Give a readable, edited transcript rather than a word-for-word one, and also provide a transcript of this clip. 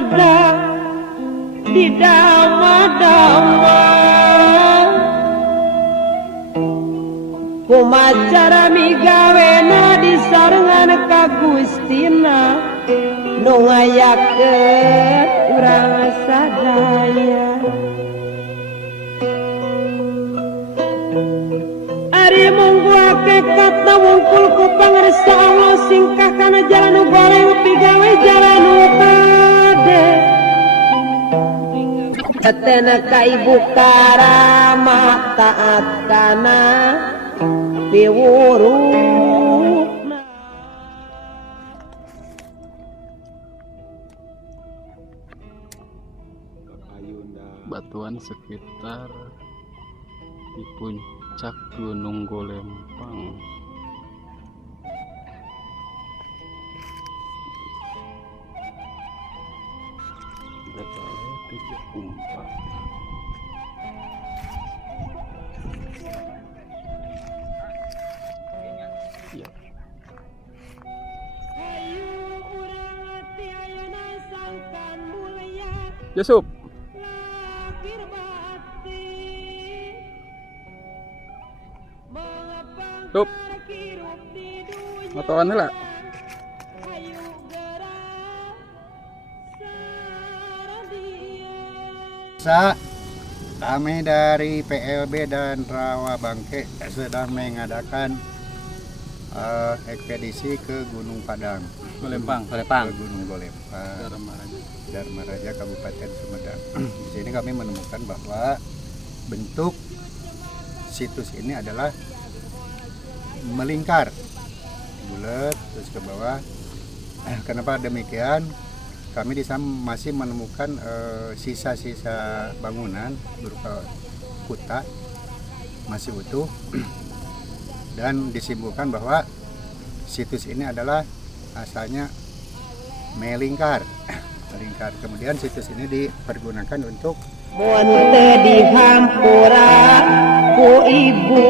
pada di dama-dama kumacara migawena disarengan ka Gustina nu ngayakeun urang sadaya ari monggo hakikat wungkul ku pangarsa Allah singkah kana jalan nu goleng pigawe jalan nu kade tetena ka ibu karama taat kana piwurukna batuan sekitar di puncak Gunung Golempang. Dataran 34. Ya. Yusuf. Yup. Motoran lah. Kami dari PLB dan Rawa Bangke sedang mengadakan ekspedisi ke Gunung Padang, Golempang. ke Gunung Golempang, Dharma Raja Kabupaten Sumedang. Di sini kami menemukan bahwa bentuk situs ini adalah melingkar, bulat terus ke bawah. Kenapa demikian? Kami di sana masih menemukan sisa-sisa bangunan berupa kuta masih utuh dan disimpulkan bahwa situs ini adalah asalnya melingkar. Kemudian situs ini dipergunakan untuk mun teu dihampura ku ibu